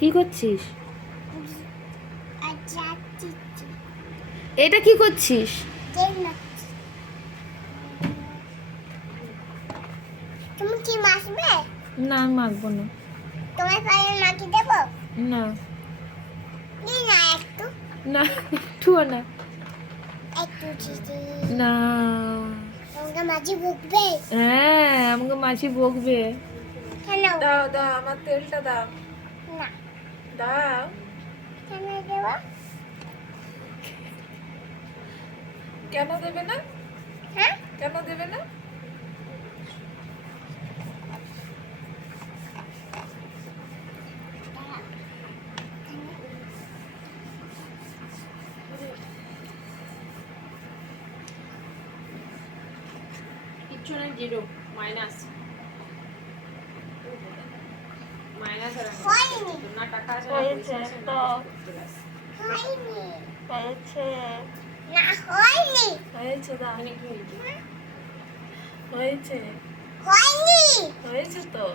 কি করছিস? এটা কি করছিস? তুমি কি মাখবে? না আমি মাখবো না। তোমার পায়ে মাটি দেবো? না দিই না একটু, না একটুও না। একটু দিদি। না। তোমাকে মাঝি বকবে? হ্যাঁ আমাকে মাছি বকবে। কেন? দাও দাও আমার তেলটা দাও। না। দাও। কেন দেবো? কেন দেবে না? হ্যাঁ? কেন দেবে না? কিচ্ছু না, জিরো মাইনাস। মাইনাস আর হয়নি। না টাকা আছে হয়েছে তো। হয়নি। হয়েছে। না হয়নি। হয়েছে দাও। এখানে কি হয়েছে? হয়েছে। হয়নি। হয়েছে তো।